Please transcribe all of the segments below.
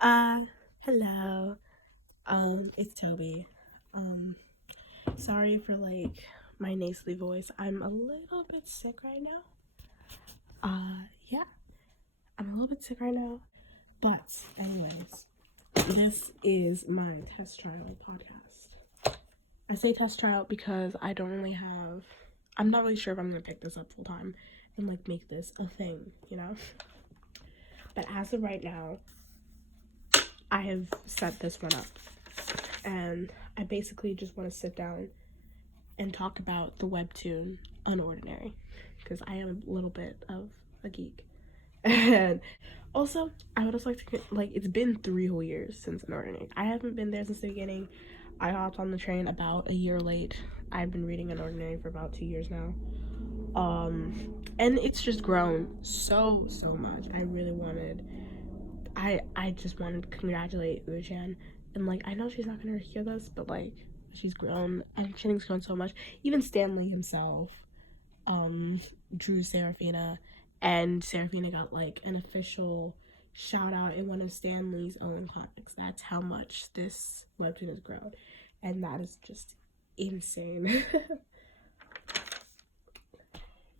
Uh, Hello. It's Toby. Um, Sorry for my nasally voice. I'm a little bit sick right now. Yeah, I'm a little bit sick right now. But anyways, this is my test trial podcast. I say test trial because I'm not really sure if I'm gonna pick this up full time and make this a thing. But as of right now, I have set this one up, and I basically just want to sit down and talk about the webtoon UnOrdinary because I am a little bit of a geek. And also, I would also like to it's been 3 whole years since UnOrdinary. I haven't been there since the beginning. I hopped on the train about a year late. I've been reading UnOrdinary for about 2 years now. And it's just grown so much. I just wanted to congratulate Ujan, and I know she's not gonna hear this, but she's grown and Channing's grown so much. Even Stanley himself um drew Serafina, and Serafina got an official shout out in one of Stanley's own comics. That's how much this webtoon has grown, and that is just insane.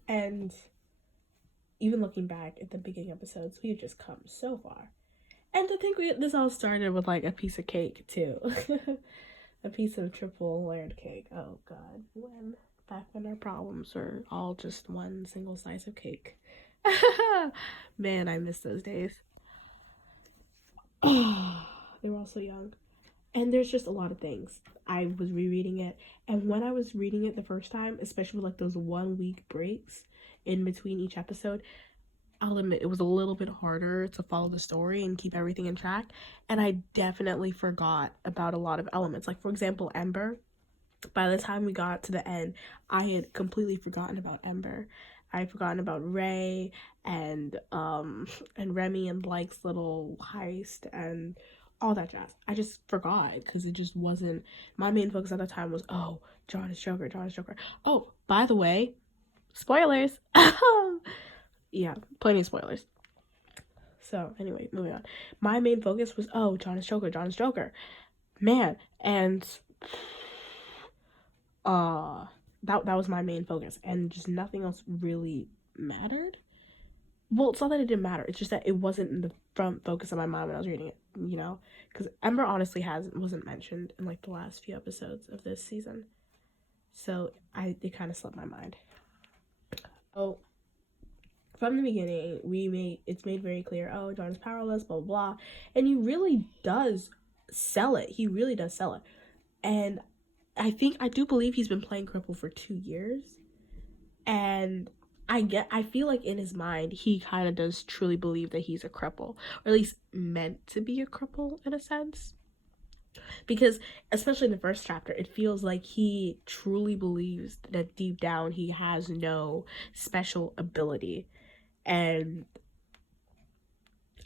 And even looking back at the beginning episodes, we've just come so far. And to think this all started with a piece of cake too. A piece of triple layered cake. Oh god, back when our problems were all just one single slice of cake. Man, I miss those days. They were all so young. And there's just a lot of things. I was rereading it, and when I was reading it the first time, especially with those 1 week breaks in between each episode, I'll admit it was a little bit harder to follow the story and keep everything in track. And I definitely forgot about a lot of elements. Like, for example, Ember. By the time we got to the end, I had completely forgotten about Ember. I had forgotten about Ray and Remy and Blake's little heist and all that jazz. I just forgot because it just wasn't my main focus at the time. Was, oh, John is Joker, John is Joker. Oh, by the way, spoilers. Yeah, plenty of spoilers. So anyway, moving on. My main focus was, oh, John is Joker, John is Joker, man, and uh, that was my main focus, and just nothing else really mattered. Well, it's not that it didn't matter. It's just that it wasn't in the front focus of my mind when I was reading it. Because Ember honestly wasn't mentioned in the last few episodes of this season, so it kind of slipped my mind. Oh, from the beginning, it's made very clear. Oh, John is powerless, blah blah blah, and he really does sell it. He really does sell it, and I do believe he's been playing cripple for 2 years, and I feel like in his mind he kind of does truly believe that he's a cripple, or at least meant to be a cripple in a sense, because especially in the first chapter, it feels like he truly believes that deep down he has no special ability, and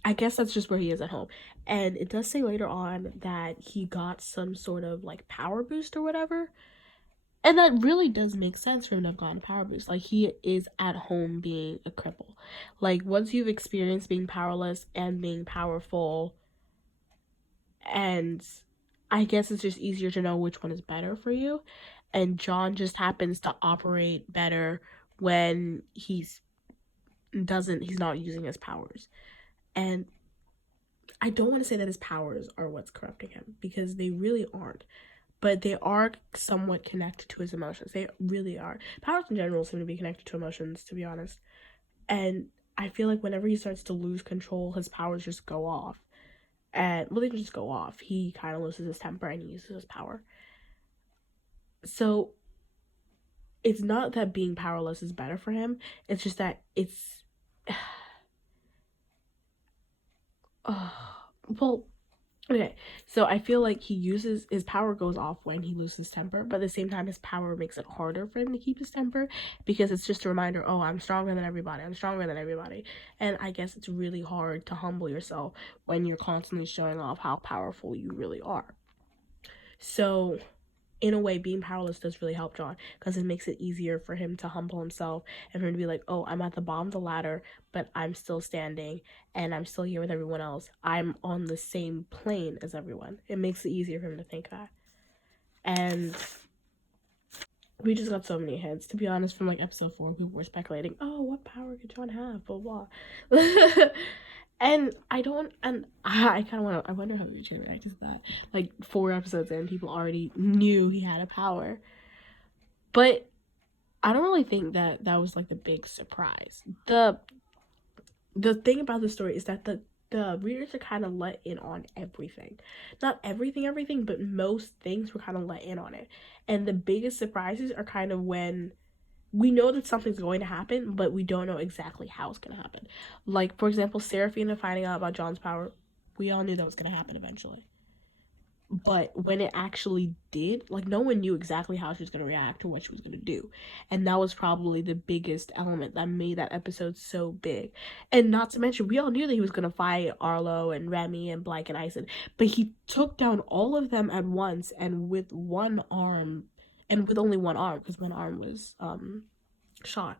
I guess that's just where he is at home. And it does say later on that he got some sort of power boost or whatever. And that really does make sense for him to have gotten a power boost. He is at home being a cripple. Once you've experienced being powerless and being powerful, and I guess it's just easier to know which one is better for you. And John just happens to operate better when he's not using his powers. And I don't want to say that his powers are what's corrupting him, because they really aren't. But they are somewhat connected to his emotions. They really are. Powers in general seem to be connected to emotions, to be honest. And I feel like whenever he starts to lose control, his powers just go off. And, well, they just go off. He kind of loses his temper and he uses his power. So, it's not that being powerless is better for him. It's just that it's... well, okay, so I feel like his power goes off when he loses temper, but at the same time, his power makes it harder for him to keep his temper, because it's just a reminder, oh, I'm stronger than everybody, I'm stronger than everybody. And I guess it's really hard to humble yourself when you're constantly showing off how powerful you really are. So in a way, being powerless does really help John, because it makes it easier for him to humble himself and for him to be like, oh, I'm at the bottom of the ladder, but I'm still standing and I'm still here with everyone else. I'm on the same plane as everyone. It makes it easier for him to think that. And we just got so many hints. To be honest, from like episode 4, people were speculating, oh, what power could John have? Blah, blah. And I don't, and I kind of want to, I wonder how the should react to that. Like 4 episodes in, people already knew he had a power. But I don't really think that that was like the big surprise. The thing about the story is that the readers are kind of let in on everything. Not everything, but most things were kind of let in on it. And the biggest surprises are kind of when we know that something's going to happen, but we don't know exactly how it's going to happen. Like, for example, Seraphina finding out about John's power, we all knew that was going to happen eventually. But when it actually did, like, no one knew exactly how she was going to react or what she was going to do. And that was probably the biggest element that made that episode so big. And not to mention, we all knew that he was going to fight Arlo and Remy and Blyke and Ison, but he took down all of them at once and with one arm, and with only one arm, because one arm was shot.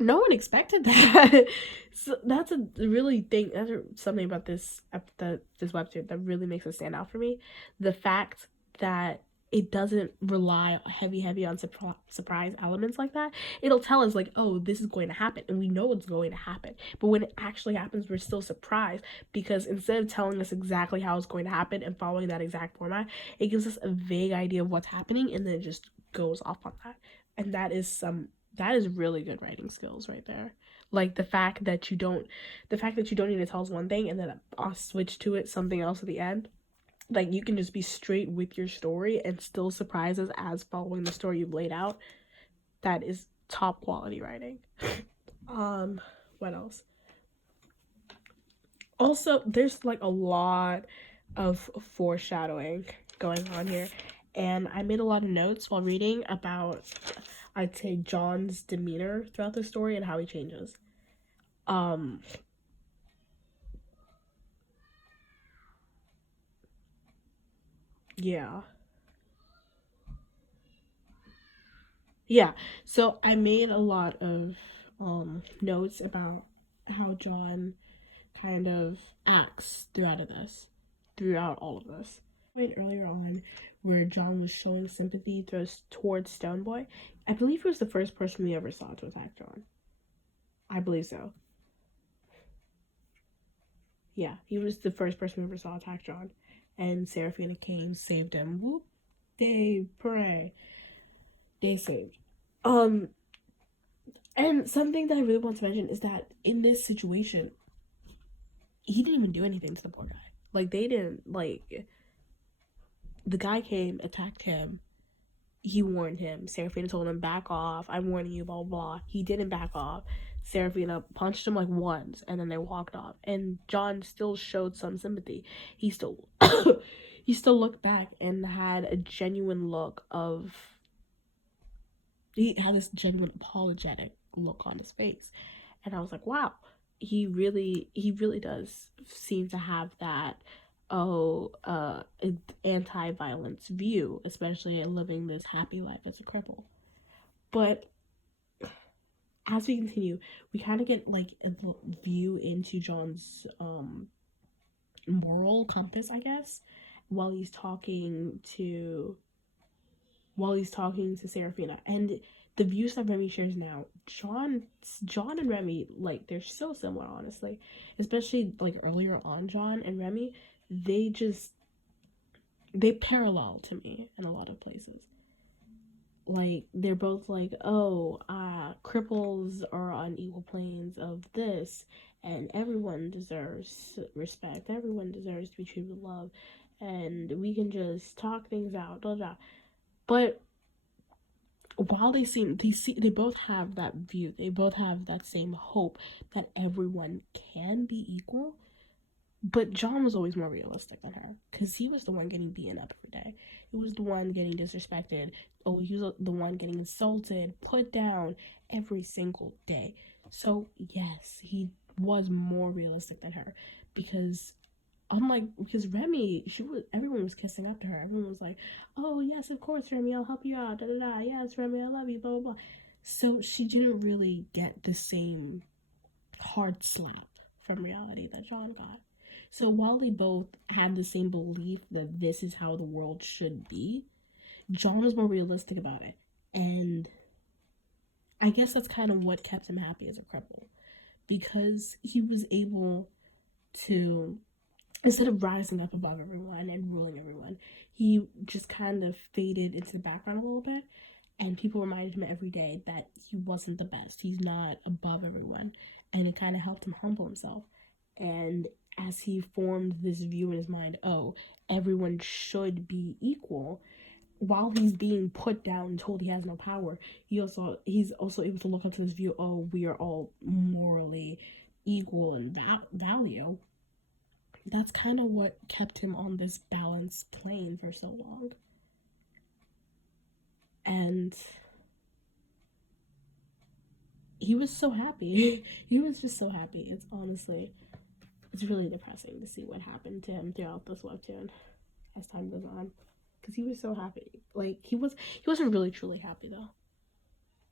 No one expected that. So that's a really thing. That's something about this webtoon that really makes it stand out for me. The fact that it doesn't rely heavy on surprise elements like that. It'll tell us like, oh, this is going to happen, and we know it's going to happen. But when it actually happens, we're still surprised, because instead of telling us exactly how it's going to happen and following that exact format, it gives us a vague idea of what's happening, and then it just goes off on that. And that is really good writing skills right there. Like the fact that you don't need to tell us one thing and then I'll switch to it something else at the end. Like, you can just be straight with your story and still surprise us as following the story you've laid out. That is top quality writing. What else? Also, there's like a lot of foreshadowing going on here, and I made a lot of notes while reading about, I'd say, John's demeanor throughout the story and how he changes. Um, yeah. Yeah. So I made a lot of notes about how John kind of acts throughout all of this. Point earlier on where John was showing sympathy towards Stoneboy. I believe he was the first person we ever saw to attack John. I believe so. Yeah, he was the first person we ever saw attack John. And Seraphina came, saved him. Whoop, they pray. They saved. Um, and something that I really want to mention is that in this situation, he didn't even do anything to the poor guy. Like, they didn't, like, the guy came, attacked him. He warned him. Seraphina told him, back off. I'm warning you, blah, blah, blah. He didn't back off. Seraphina punched him like once, and then they walked off. And John still showed some sympathy. He still, he still looked back and had a genuine look of, he had this genuine apologetic look on his face. And I was like, wow, he really does seem to have that, oh, anti-violence view, especially in living this happy life as a cripple. But as we continue, we kind of get like a view into John's moral compass, I guess, while he's talking to Seraphina. And the views that Remy shares now, John and Remy, like, they're so similar, honestly. Especially like earlier on, John and Remy, they just they parallel to me in a lot of places. Like, they're both like, oh, cripples are on equal planes of this, and everyone deserves respect, everyone deserves to be treated with love, and we can just talk things out, blah blah. But while they both have that view, they both have that same hope that everyone can be equal. But John was always more realistic than her, because he was the one getting beaten up every day. He was the one getting disrespected. Oh, he was the one getting insulted, put down every single day. So yes, he was more realistic than her, because Unlike, because Remy, everyone was kissing up to her. Everyone was like, "Oh yes, of course, Remy, I'll help you out." Da da da. Yes, Remy, I love you. Blah blah blah. So she didn't really get the same hard slap from reality that John got. So while they both had the same belief that this is how the world should be, John was more realistic about it. And I guess that's kind of what kept him happy as a cripple. Because he was able to, instead of rising up above everyone and ruling everyone, he just kind of faded into the background a little bit. And people reminded him every day that he wasn't the best. He's not above everyone. And it kind of helped him humble himself. And as he formed this view in his mind, oh, everyone should be equal, while he's being put down and told he has no power, he's also able to look up to this view, oh, we are all morally equal in value. That's kind of what kept him on this balanced plane for so long. And he was so happy. He was just so happy. It's really depressing to see what happened to him throughout this webtoon as time goes on, because he was so happy. Like, he wasn't really truly happy though.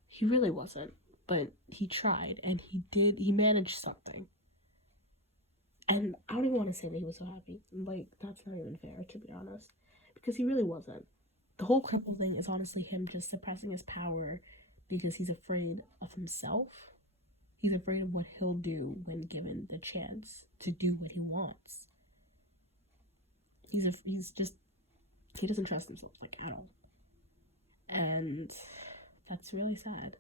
He really wasn't, but he tried and he managed something. And I don't even want to say that he was so happy. Like, that's not even fair, to be honest, because he really wasn't. The whole cripple thing is honestly him just suppressing his power because he's afraid of himself. He's afraid of what he'll do when given the chance to do what he wants. He's just, he doesn't trust himself, like, at all. And that's really sad.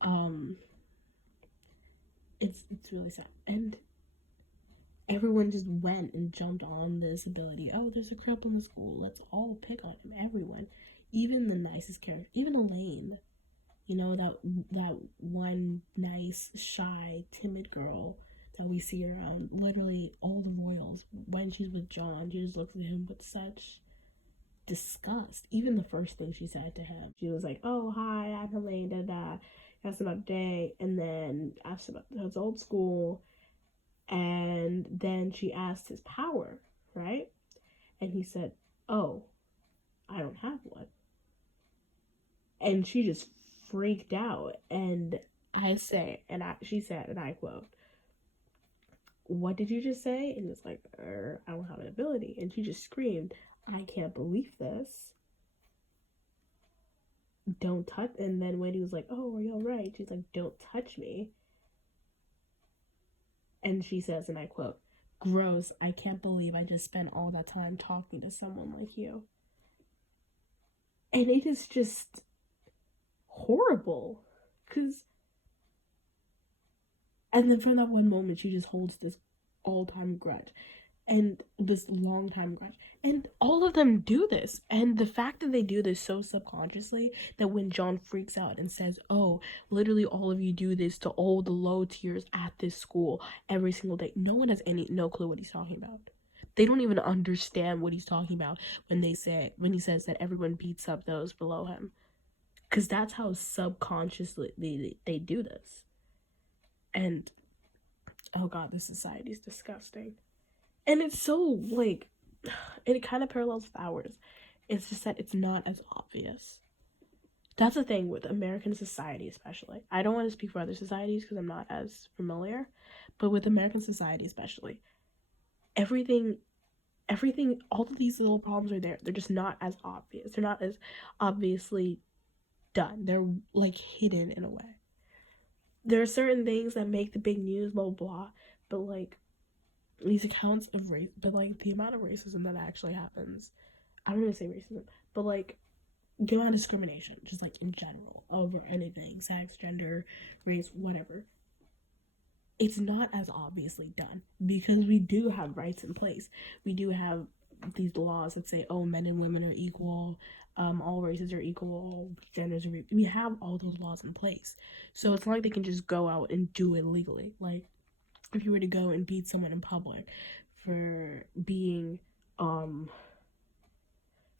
Um it's really sad. And everyone just went and jumped on this ability. Oh, there's a cripple in the school, let's all pick on him. Everyone, even the nicest character, even Elaine, you know, that one nice, shy, timid girl that we see around literally all the royals. When she's with John, she just looks at him with such disgust. Even the first thing she said to him, she was like, "Oh, hi, I'm Elaine, da da." Asked about day, and then asked about his old school, and then she asked his power, right? And he said, "Oh, I don't have one." And she just freaked out. And she said, and I quote, "What did you just say?" And it's like, I don't have an ability. And she just screamed, "I can't believe this. Don't touch." And then when he was like, "Oh, are you all right?" She's like, "Don't touch me." And she says, and I quote, "Gross, I can't believe I just spent all that time talking to someone like you." And it is just horrible. And then from that one moment, she just holds this all-time grudge. And this long time grudge. And all of them do this. And the fact that they do this so subconsciously, that when John freaks out and says, "Oh, literally all of you do this to all the low tiers at this school every single day," no one has no clue what he's talking about. They don't even understand what he's talking about when he says that everyone beats up those below him. Because that's how subconsciously they do this. And oh god, this society is disgusting. And it's so, like, it kind of parallels with ours. It's just that it's not as obvious. That's the thing with American society, especially. I don't want to speak for other societies because I'm not as familiar, but with American society, especially, everything, all of these little problems are there. They're just not as obvious. They're not as obviously done. They're, like, hidden in a way. There are certain things that make the big news, blah, blah, blah, but, like, these accounts of race, but, like, the amount of racism that actually happens, I don't even say racism, but, like, the amount of discrimination, just, like, in general, over anything, sex, gender, race, whatever, it's not as obviously done, because we do have rights in place. We do have these laws that say, oh, men and women are equal, all races are equal, all genders are equal. We have all those laws in place. So it's not like they can just go out and do it legally. Like, if you were to go and beat someone in public for being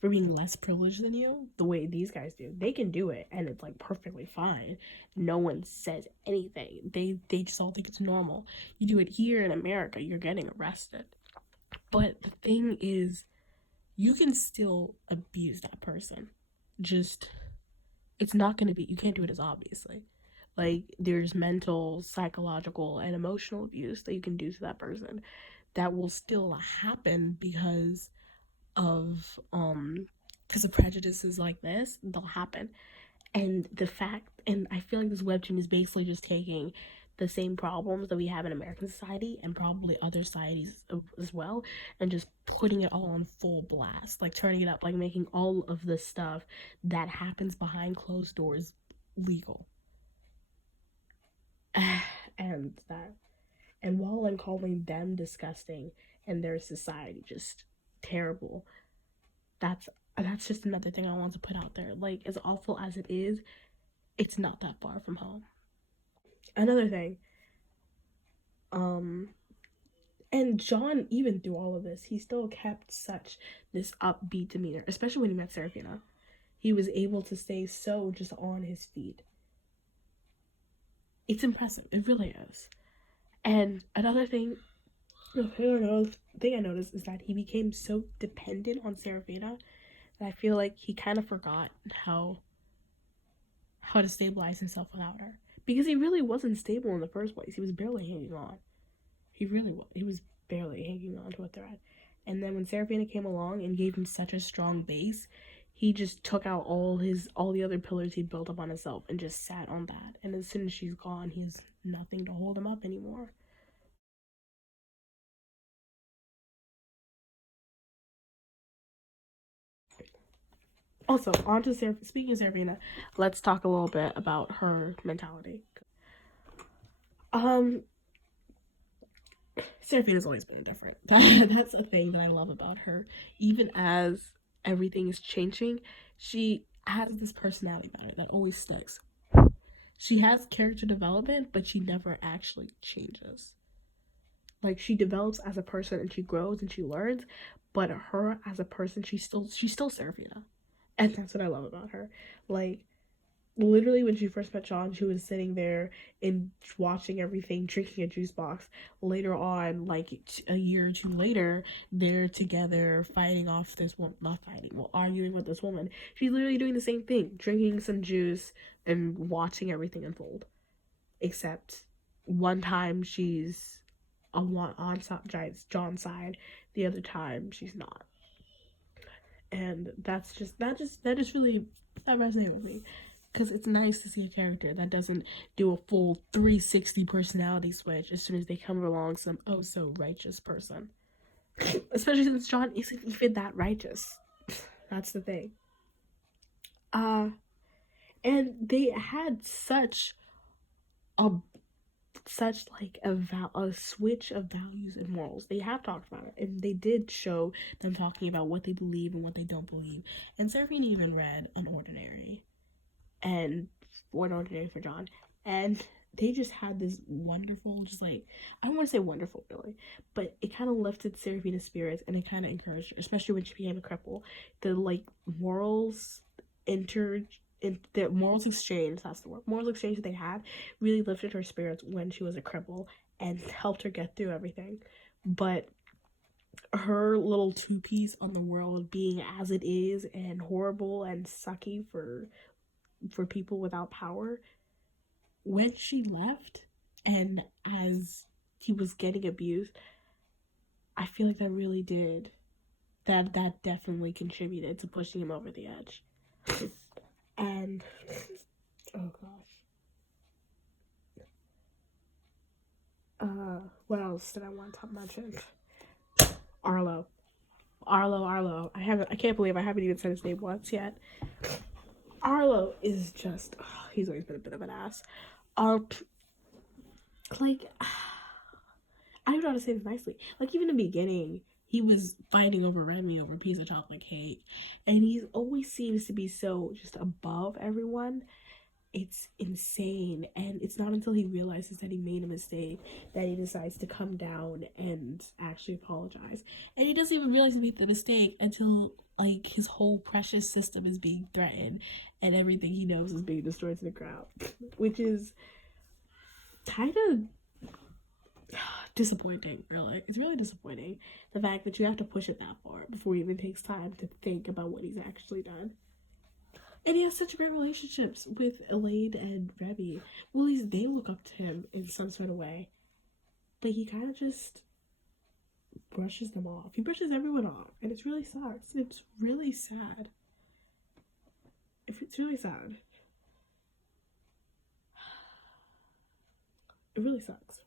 for being less privileged than you the way these guys do. They can do it and it's like perfectly fine. No one says anything. They just all think it's normal. You do it here in America, you're getting arrested. But the thing is, you can still abuse that person. Just it's not going to be, you can't do it as obviously. Like there's mental, psychological, and emotional abuse that you can do to that person that will still happen because of prejudices like this. They'll happen. And the fact, and I feel like this webtoon is basically just taking the same problems that we have in American society and probably other societies as well, and just putting it all on full blast, like turning it up, like making all of the stuff that happens behind closed doors legal. And that, and while I'm calling them disgusting and their society just terrible, that's that's just another thing I want to put out there. Like as awful as it is, it's not that far from home. Another thing, um, and John, even through all of this, he still kept such this upbeat demeanor, especially when he met Serafina. He was able to stay so just on his feet. It's impressive. It really is. And another thing, thing I noticed is that he became so dependent on Serafina that I feel like he kind of forgot how to stabilize himself without her, because he really wasn't stable in the first place. He was barely hanging on. He really was. He was barely hanging on to a thread. And then when Serafina came along and gave him such a strong base, he just took out all the other pillars he built up on himself and just sat on that. And as soon as she's gone, he has nothing to hold him up anymore. Also, on to speaking of Serafina, let's talk a little bit about her mentality. Um, Serafina's always been different. That's a thing that I love about her. Even as everything is changing, she has this personality about her that always sticks. She has character development, but she never actually changes. Like she develops as a person and she grows and she learns, but her as a person, she's still Serafina, and that's what I love about her. Like literally when she first met John, she was sitting there and watching everything, drinking a juice box. Later on, like a year or two later, they're together fighting off this one, not fighting, well, arguing with this woman. She's literally doing the same thing, drinking some juice and watching everything unfold. Except one time she's on John's side, the other time she's not. And that just really that resonated with me, because it's nice to see a character that doesn't do a full 360 personality switch as soon as they come along some oh so righteous person. Especially since John isn't even that righteous. That's the thing. Uh and they had a a switch of values and morals. They have talked about it, and they did show them talking about what they believe and what they don't believe. And Seraphine even read UnOrdinary, and UnOrdinary for John, and they just had this wonderful, just like I don't want to say wonderful really, but it kind of lifted Seraphina's spirits and it kind of encouraged her, especially when she became a cripple. The like morals entered in the morals exchange, that's the word, morals exchange that they had really lifted her spirits when she was a cripple and helped her get through everything. But her little two piece on the world being as it is and horrible and sucky for people without power, when she left and as he was getting abused, I feel like that really did that definitely contributed to pushing him over the edge. And oh gosh, what else did I want to mention? Arlo. Arlo. I can't believe I haven't even said his name once yet. Arlo is just, he's always been a bit of an ass. Like, I don't know how to say this nicely. Like, even in the beginning, he was fighting over Remy over a piece of chocolate cake. And he always seems to be so just above everyone. it's insane. And it's not until he realizes that he made a mistake that he decides to come down and actually apologize. And he doesn't even realize he made the mistake until like his whole precious system is being threatened and everything he knows is being destroyed to the ground, which is kind of disappointing. Really, it's really disappointing, the fact that you have to push it that far before he even takes time to think about what he's actually done. And he has such great relationships with Elaine and Remy. Well, at least they look up to him in some sort of way, but he kind of just brushes them off. He brushes everyone off, and it's really sucks. It's really sad. It's really sad. It really sucks.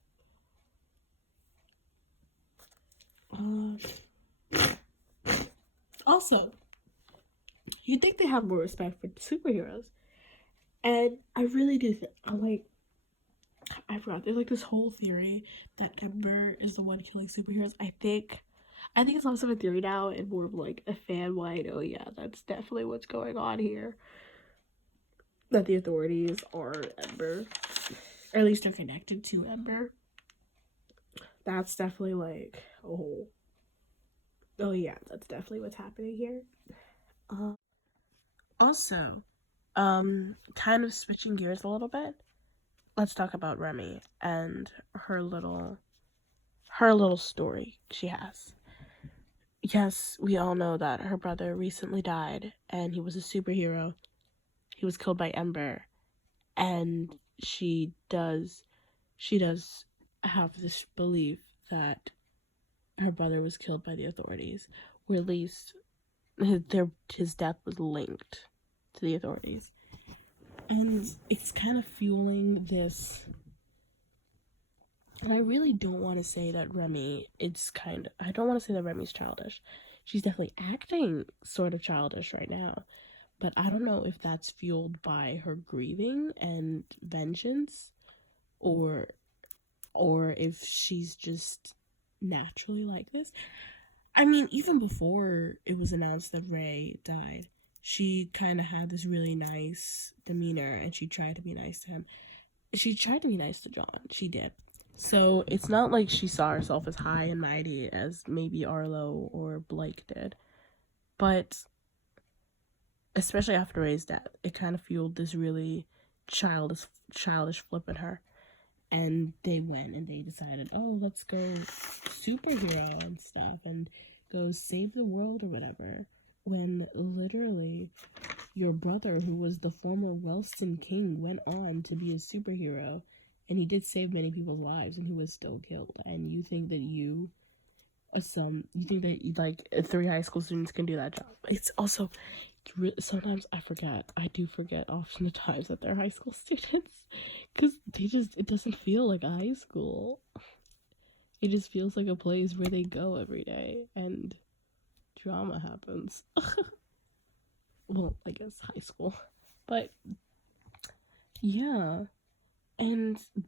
Also, you'd think they have more respect for superheroes, and I really do think, I forgot, there's like this whole theory that Ember is the one killing superheroes. I think it's less of a theory now and more of like a fan-wide, oh yeah, that's definitely what's going on here. That the authorities are Ember. Or at least they're connected to Ember. That's definitely like, oh yeah, that's definitely what's happening here. Also, kind of switching gears a little bit, let's talk about Remy and her little story she has. Yes, we all know that her brother recently died and he was a superhero. He was killed by Ember, and she does have this belief that her brother was killed by the authorities, or at least his death was linked to the authorities. And it's kind of fueling this. And I really don't want to say that I don't want to say that Remy's childish. She's definitely acting sort of childish right now. But I don't know if that's fueled by her grieving and vengeance, or if she's just naturally like this. I mean, even before it was announced that Ray died, she kind of had this really nice demeanor, and she tried to be nice to him. She tried to be nice to John. She did. So it's not like she saw herself as high and mighty as maybe Arlo or Blake did. But especially after Ray's death, it kind of fueled this really childish flip in her. And they went and they decided, oh, let's go superhero and stuff and go save the world or whatever. When literally your brother, who was the former Wellston King, went on to be a superhero, and he did save many people's lives, and he was still killed. And you think that like 3 high school students can do that job? It's also, sometimes I do forget often the times that they're high school students, because it doesn't feel like high school. It just feels like a place where they go every day and drama happens. Well, I guess high school, but yeah.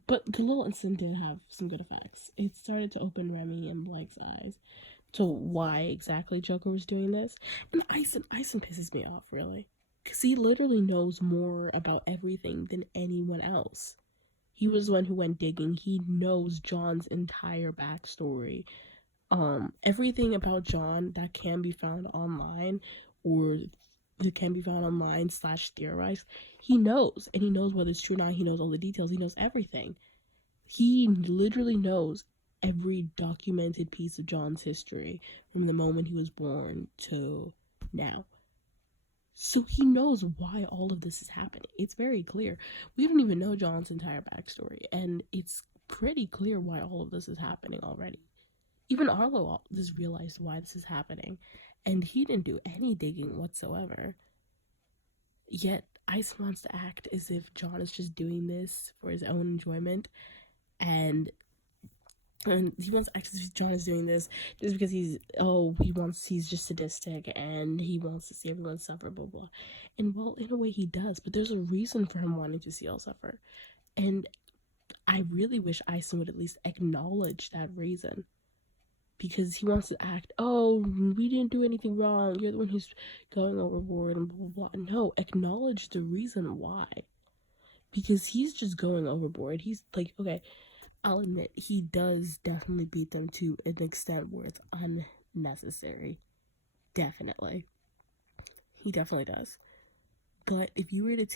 But the little incident did have some good effects. It started to open Remy and Blake's eyes to why exactly Joker was doing this. And Ison pisses me off, really. Because he literally knows more about everything than anyone else. He was the one who went digging. He knows John's entire backstory. Everything about John that can be found online, or that can be found online / theorized, he knows. And he knows whether it's true or not. He knows all the details. He knows everything. He literally knows every documented piece of John's history from the moment he was born to now. So he knows why all of this is happening. It's very clear. We don't even know John's entire backstory, and it's pretty clear why all of this is happening already. Even Arlo just realized why this is happening, and he didn't do any digging whatsoever. Yet Ice wants to act as if John is just doing this for his own enjoyment, and he wants to act as if John is doing this just because he's just sadistic and he wants to see everyone suffer, blah blah. And well, in a way he does, but there's a reason for him wanting to see all suffer. And I really wish Ison would at least acknowledge that reason. Because he wants to act, oh, we didn't do anything wrong, you're the one who's going overboard and blah blah blah. No, acknowledge the reason why. because he's just going overboard. He's like, okay, I'll admit he does definitely beat them to an extent where it's unnecessary. Definitely, he definitely does. But if you were to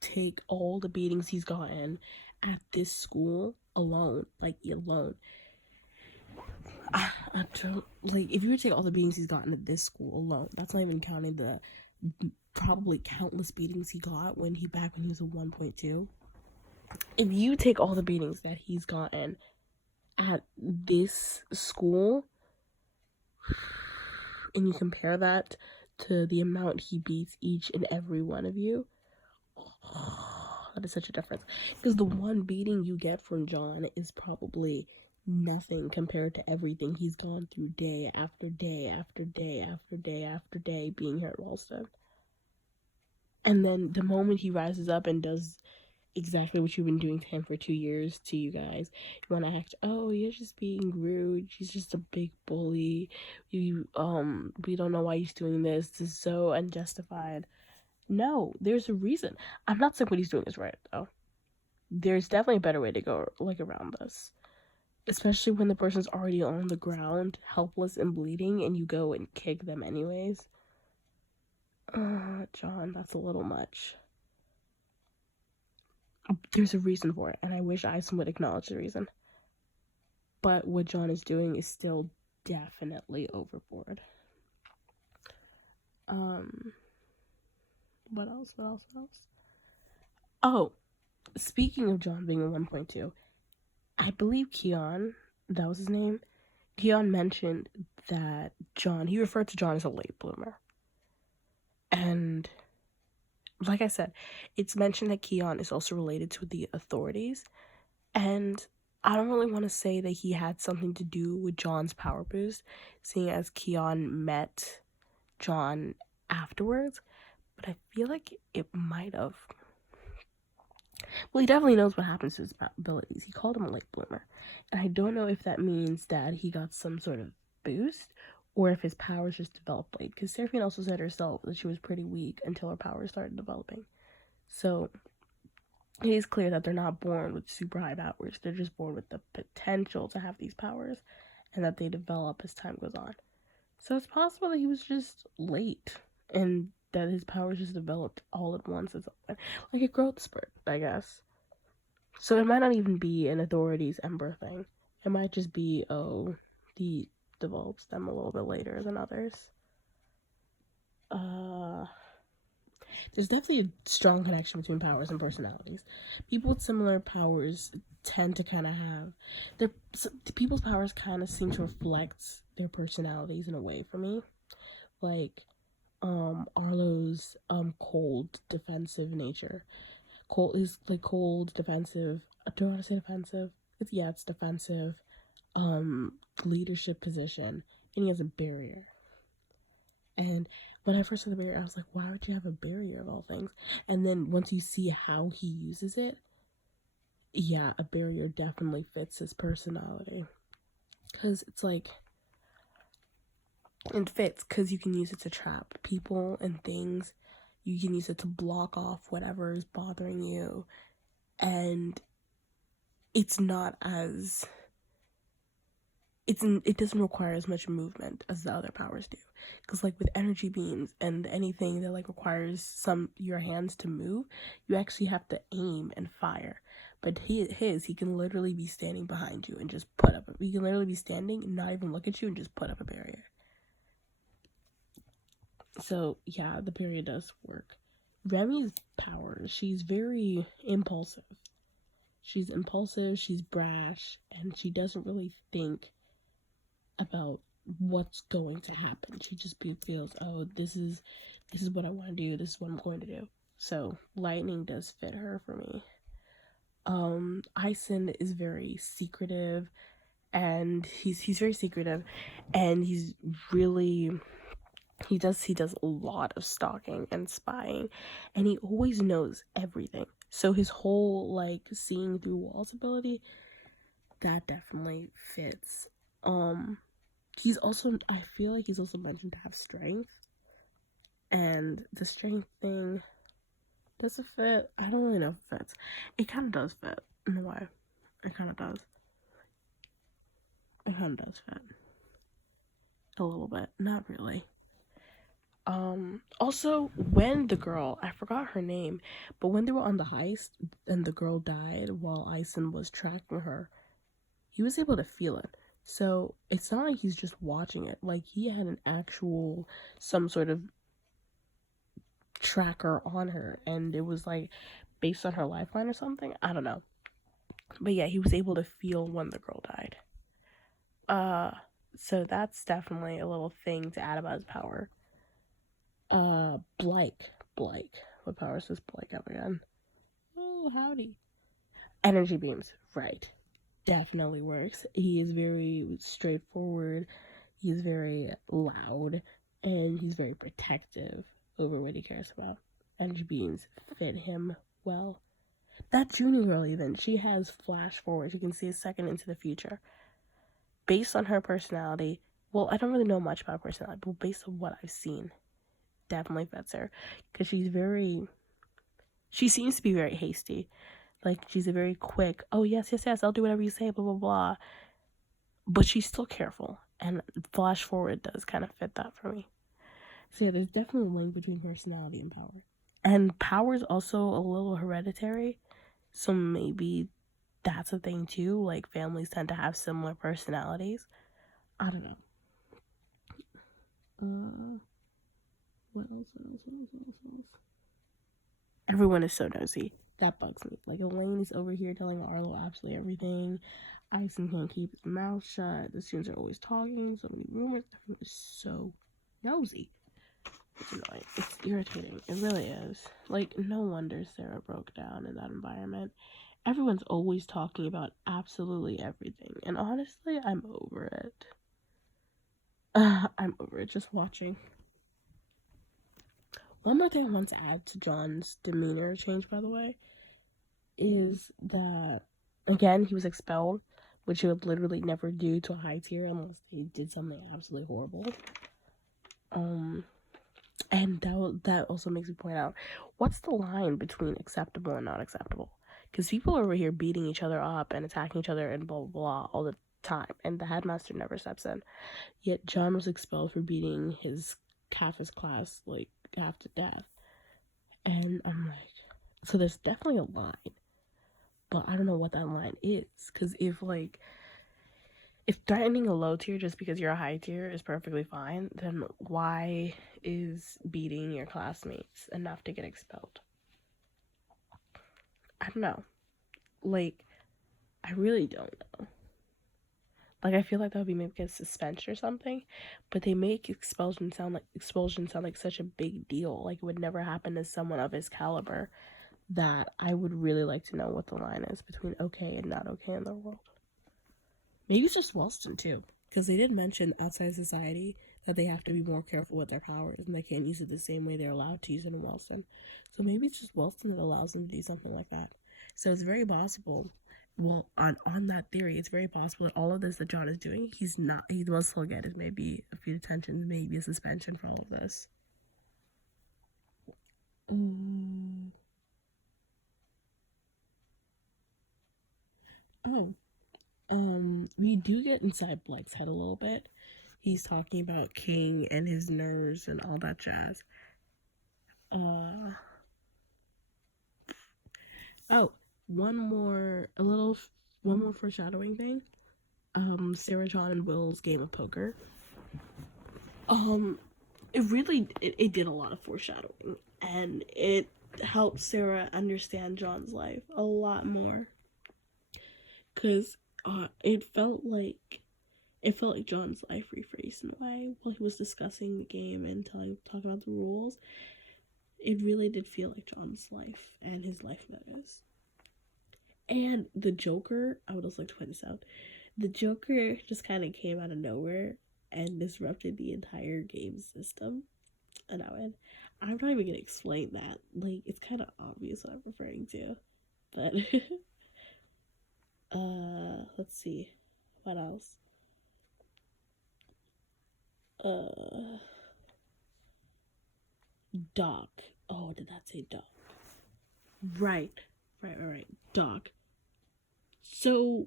take all the beatings he's gotten at this school alone, like alone, I don't, like, if you were to take all the beatings he's gotten at this school alone, that's not even counting the probably countless beatings he got when he was a 1.2. If you take all the beatings that he's gotten at this school and you compare that to the amount he beats each and every one of you, that is such a difference. Because the one beating you get from John is probably nothing compared to everything he's gone through day after day after day after day after day being here at Ralston. And then the moment he rises up and does exactly what you've been doing to him for 2 years to you guys, you want to act, oh, you're just being rude, he's just a big bully, we don't know why he's doing this is so unjustified. No, there's a reason. I'm not saying what he's doing is right, though. There's definitely a better way to go, like, around this, especially when the person's already on the ground helpless and bleeding and you go and kick them anyways. John, that's a little much. There's a reason for it, and I wish Ison would acknowledge the reason. But what John is doing is still definitely overboard. What else? Oh, speaking of John being a 1.2, I believe Keon, that was his name, Keon mentioned that John, he referred to John as a late bloomer. And like I said, it's mentioned that Keon is also related to the authorities. And I don't really want to say that he had something to do with John's power boost, seeing as Keon met John afterwards. But I feel like it might have. Well, he definitely knows what happens to his abilities. He called him a late bloomer. And I don't know if that means that he got some sort of boost or if his powers just developed late. Because Seraphine also said herself that she was pretty weak until her powers started developing. So it is clear that they're not born with super high powers. They're just born with the potential to have these powers and that they develop as time goes on. So it's possible that he was just late and that his powers just developed all at once. It's like a growth spurt, I guess. So it might not even be an authorities Ember thing. It might just be, oh, he develops them a little bit later than others. There's definitely a strong connection between powers and personalities. People with similar powers tend to kind of have people's powers kind of seem to reflect their personalities in a way for me. Like Arlo's cold defensive nature. Cold is like cold defensive. Do I want to say defensive? It's defensive. Leadership position, and he has a barrier. And when I first saw the barrier, I was like, why would you have a barrier of all things? And then once you see how he uses it, yeah, a barrier definitely fits his personality. Because it's like, it fits because you can use it to trap people and things. You can use it to block off whatever is bothering you. And it's not as... it doesn't require as much movement as the other powers do, because like with energy beams and anything that like requires your hands to move, you actually have to aim and fire. But he can literally be standing behind you and just put up he can literally be standing and not even look at you and just put up a barrier. So yeah, the barrier does work. Remy's powers, she's very impulsive. She's brash, and she doesn't really think about what's going to happen. She just feels, oh, this is what I want to do, this is what I'm going to do. So lightning does fit her for me. Ison is very secretive, and he's very secretive, and he does a lot of stalking and spying, and he always knows everything. So his whole like seeing through walls ability, that definitely fits. I feel like he's also mentioned to have strength, and the strength thing, Does it fit? I don't really know if it fits. It kind of does fit in a way. It kind of does. It kind of does fit. A little bit. Not really. Also, when the girl, I forgot her name, but when they were on the heist and the girl died while Ison was tracking her, he was able to feel it. So it's not like he's just watching it. Like, he had an actual, some sort of tracker on her, and it was like based on her lifeline or something. I don't know. But yeah, he was able to feel when the girl died. Uh, so that's definitely a little thing to add about his power. Blake. What powers does Blake have again? Oh, howdy. Energy beams, right. Definitely works. He is very straightforward, he's very loud, and he's very protective over what he cares about. Energy beams fit him well. That junior girl, even, she has flash forward. You can see a second into the future. Based on her personality, well, I don't really know much about her personality, but based on what I've seen, definitely fits her. Because she seems to be very hasty. Like, she's a very quick, oh, yes, I'll do whatever you say, blah, blah, blah. But she's still careful. And flash forward does kind of fit that for me. So yeah, there's definitely a link between personality and power. And power is also a little hereditary. So maybe that's a thing too. Like, families tend to have similar personalities. I don't know. What else? Everyone is so nosy. That bugs me. Like, Elaine is over here telling Arlo absolutely everything. Ison can't keep his mouth shut. The students are always talking. So many rumors. Everyone is so nosy. It's annoying. It's irritating. It really is. Like, no wonder Sarah broke down in that environment. Everyone's always talking about absolutely everything. And honestly, I'm over it. I'm over it just watching. One more thing I want to add to John's demeanor change, by the way, is that, again, he was expelled, which he would literally never do to a high tier unless they did something absolutely horrible. And that also makes me point out, what's the line between acceptable and not acceptable? Because people are over here beating each other up and attacking each other and blah, blah, blah all the time, and the headmaster never steps in. Yet John was expelled for beating half his class, like, half to death. And I'm like, so there's definitely a line, but I don't know what that line is. Because if threatening a low tier just because you're a high tier is perfectly fine, then why is beating your classmates enough to get expelled? I don't know. Like, I really don't know. Like, I feel like that would be maybe a suspension or something, but they make expulsion sound like such a big deal. Like, it would never happen to someone of his caliber. That I would really like to know what the line is between okay and not okay in the world. Maybe it's just Wellston too, because they did mention outside society that they have to be more careful with their powers and they can't use it the same way they're allowed to use it in Wellston. So maybe it's just Wellston that allows them to do something like that. So it's very possible. Well, on that theory, it's very possible that all of this that John is doing, he will still get is maybe a few detentions, maybe a suspension for all of this. Oh, we do get inside Blake's head a little bit. He's talking about King and his nerves and all that jazz. Oh, one more foreshadowing thing. Sarah John and Will's game of poker. It did a lot of foreshadowing, and it helped Sarah understand John's life a lot more. Cause it felt like John's life rephrased in a way while he was discussing the game and talking about the rules. It really did feel like John's life and his life motives. And the Joker, I would also like to point this out. The Joker just kind of came out of nowhere and disrupted the entire game system. And I'm not even gonna explain that. Like, it's kind of obvious what I'm referring to, but let's see, what else? Doc. Oh, did that say Doc? Right. Right. Dog. So,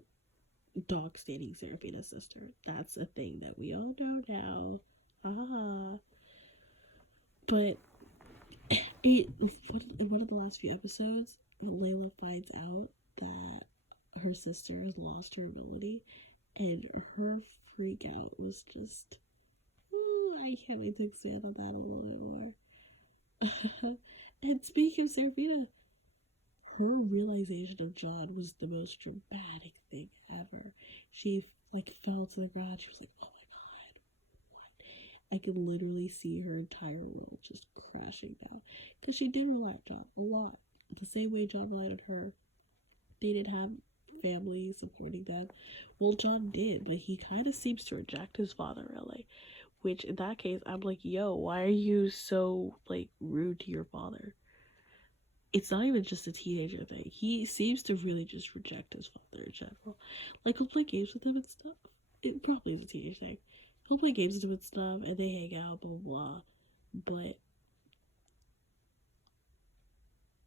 dog dating Serafina's sister. That's a thing that we all know now. Ah. But in one of the last few episodes, Layla finds out that her sister has lost her ability, and her freak out was just, ooh, I can't wait to expand on that a little bit more. And speaking of Serafina, her realization of John was the most dramatic thing ever. She like fell to the ground. She was like, "Oh my god, what?" I could literally see her entire world just crashing down because she did rely on John a lot, the same way John relied on her. They didn't have family supporting them. Well, John did, but he kind of seems to reject his father really. Which in that case, I'm like, yo, why are you so like rude to your father? It's not even just a teenager thing. He seems to really just reject his father in general. Like, he'll play games with him and stuff. It probably is a teenage thing. He'll play games with him and stuff, and they hang out, blah, blah, blah. But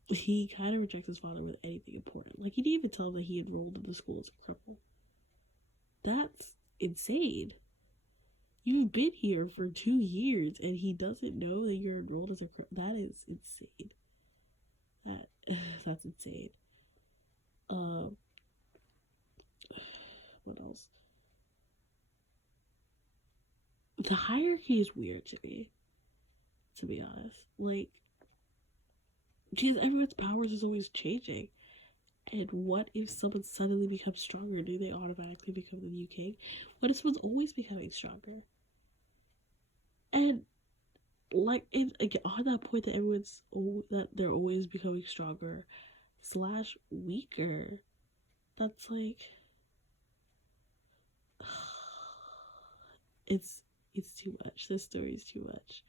he kind of rejects his father with anything important. Like, he didn't even tell him that he enrolled in the school as a cripple. That's insane. You've been here for 2 years, and he doesn't know that you're enrolled as a cripple. That is insane. That that's insane. Um, what else? The hierarchy is weird to me, to be honest. Like, because everyone's powers is always changing. And what if someone suddenly becomes stronger? Do they automatically become the new king? What if someone's always becoming stronger? And like, again, on that point that that they're always becoming stronger slash weaker. That's like, it's it's too much. This story is too much.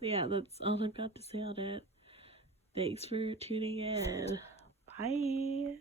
So yeah, that's all I've got to say on it. Thanks for tuning in. Bye.